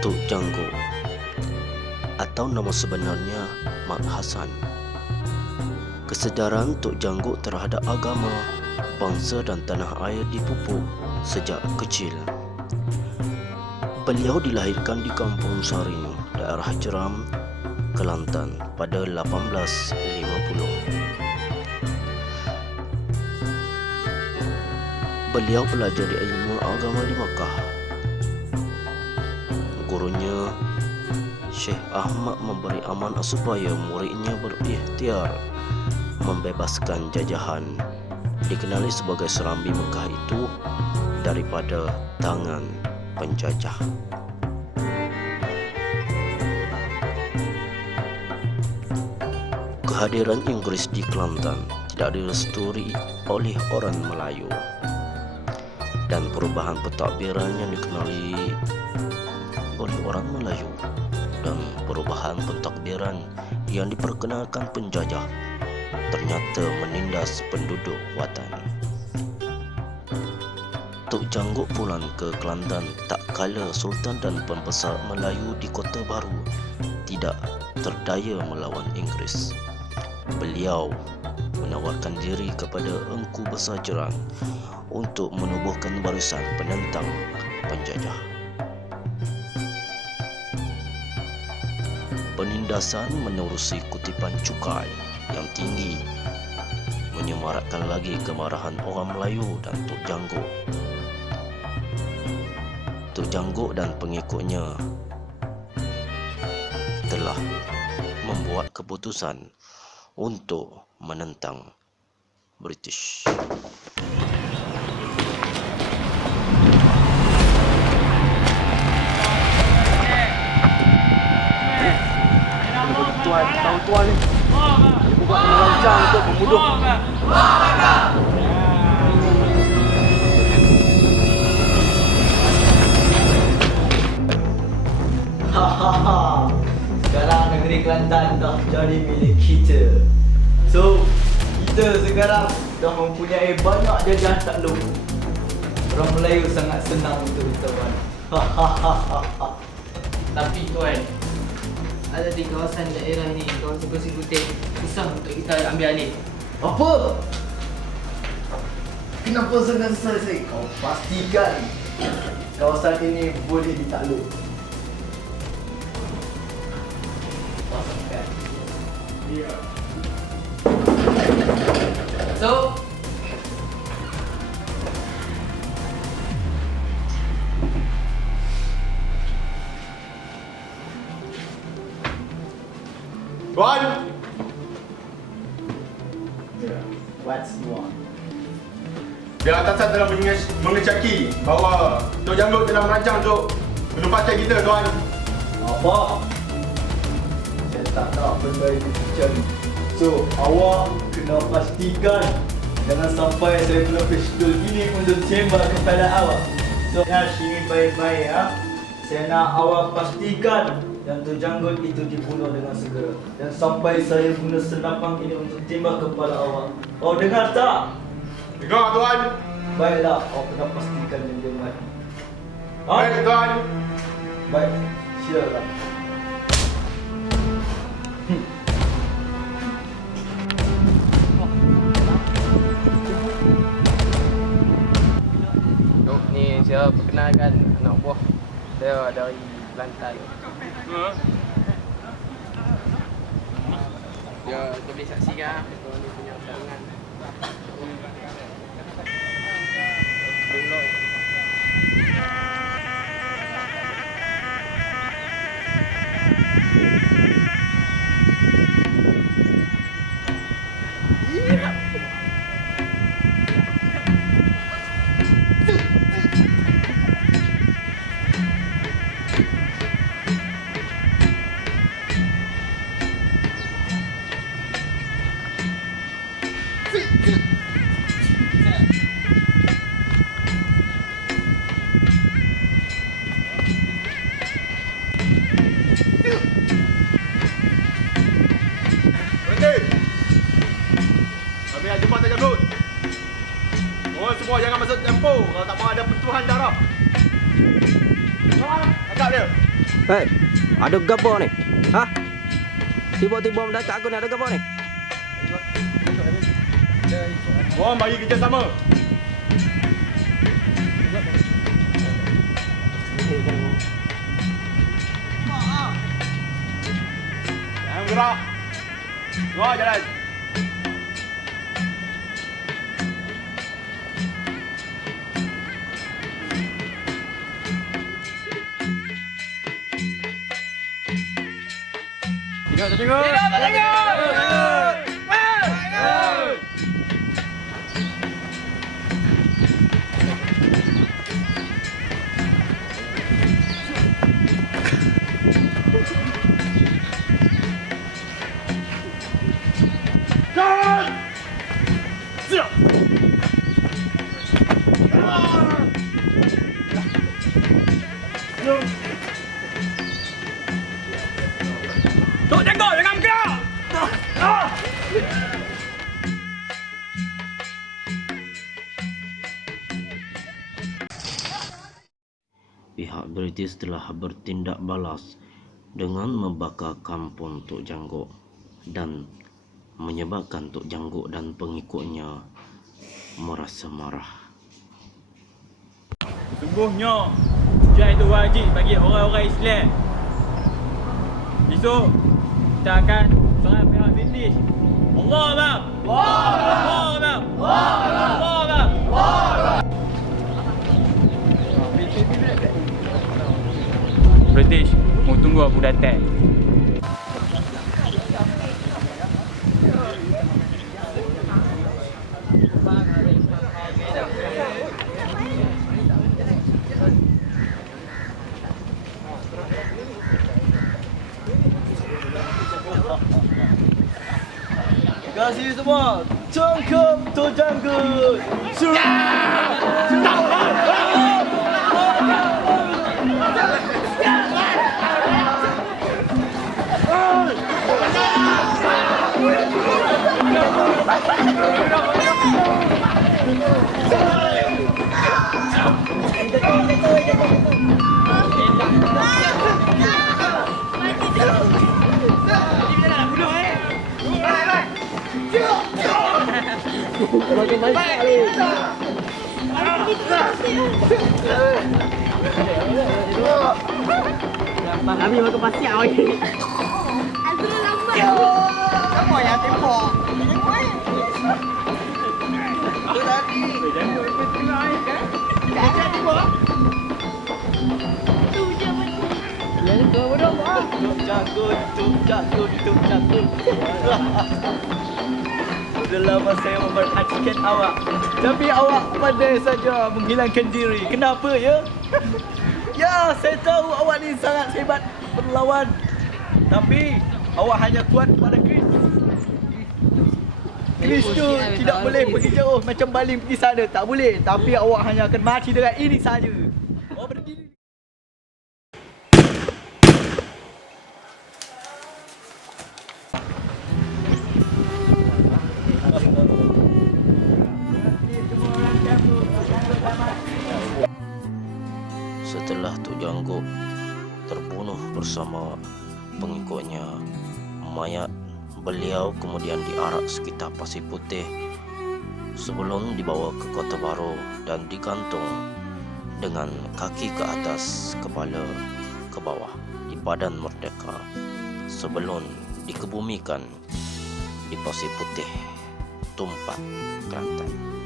Tok Janggo atau nama sebenarnya Mat Hassan. Kesedaran Tok Janggo terhadap agama, bangsa dan tanah air dipupuk sejak kecil. Beliau dilahirkan di Kampung Saring, daerah Jeram, Kelantan pada 1850. Beliau belajar ilmu agama di Makkah. Gurunya Syekh Ahmad memberi amanah supaya muridnya berikhtiar membebaskan jajahan, dikenali sebagai Serambi Mekah itu, daripada tangan penjajah. Kehadiran Inggris di Kelantan tidak direstui oleh orang Melayu, dan perubahan pentadbiran yang dikenali oleh orang Melayu dan perubahan pentadbiran yang diperkenalkan penjajah ternyata menindas penduduk watan. Tok Janggo pulang ke Kelantan tak kala Sultan dan pembesar Melayu di Kota Baru tidak terdaya melawan Inggris. Beliau menawarkan diri kepada Engku Besar Jeran untuk menubuhkan barisan penentang penjajah. Penindasan menerusi kutipan cukai yang tinggi menyemarakkan lagi kemarahan orang Melayu dan Tok Janggo. Tok Janggo dan pengikutnya telah membuat keputusan untuk menentang British. Tuan ni dia buat merancang untuk membunuh. Sekarang negeri Kelantan dah jadi milik kita. So, kita sekarang dah mempunyai banyak jajahan takluk. Orang Melayu sangat senang untuk ditawan. Tapi tuan, ada di kawasan daerah ni, kawasan Pasir Putih, susah untuk kita ambil alih. Apa? Kenapa sangat susah? Kau pastikan kawasan ini boleh ditakluk. Pastikan. Ya. So, Tuan! What's wrong? Pihak atasan telah mengecaki bahawa Tok Janggo telah merancang untuk menempatkan kita, Tuan. Apa? Saya tak nak benda ini terjadi. So, awak kena pastikan jangan sampai saya guna pistol ini untuk tembak kepala awak. So, sini baik-baik ya. Saya nak awak pastikan yang Tok Janggo itu dibunuh dengan segera. Dan sampai saya guna senapang ini untuk tembak kepala awak. Kau dengar tak? Dengar, Tuan. Baiklah, awak kena pastikan yang dengar. Baik, Tuan. Baik, silakan. ni saya perkenalkan anak buah saya dari Kelantan. Dia boleh saksikan kalau dia punya tangan. semua jangan masuk tempo. Kalau tak mau ada pertuhan darah. Angkat dia. Hei, ada gapo ni? Ha? Tiba-tiba mendekat aku ni, ada gapo ni? Korang bagi kerjasama. Jangan gerak. Keluar jalan. Pihak British telah bertindak balas dengan membakar kampung Tok Jangguk dan menyebabkan Tok Jangguk dan pengikutnya merasa marah. Sungguhnya hujan itu wajib bagi orang-orang Islam. Esok kita akan serang pihak British. Allah Akbar. Allah Akbar. Allah Akbar. British mau tunggu aku datang. Terima kasih semua. Cangkep Tok Jangguk. Kami makan pasir lagi. Kamu yang tembok. Tok Jangguk. Sudah lama saya memperhatikan awak, tapi awak pandai saja menghilangkan diri. Kenapa ya? Ya, saya tahu awak ni sangat hebat berlawan, tapi awak hanya kuat pada Chris. Chris tu tidak boleh pergi jauh macam baling pergi sana, tak boleh. Tapi awak hanya akan mati dengan ini saja. Awak berdiri. Setelah Tok Jangguk terbunuh bersama pengikutnya, mayat beliau kemudian diarak sekitar Pasir Putih sebelum dibawa ke Kota Baru dan digantung dengan kaki ke atas, kepala ke bawah di Padan Merdeka sebelum dikebumikan di Pasir Putih, Tumpat, Kelantan.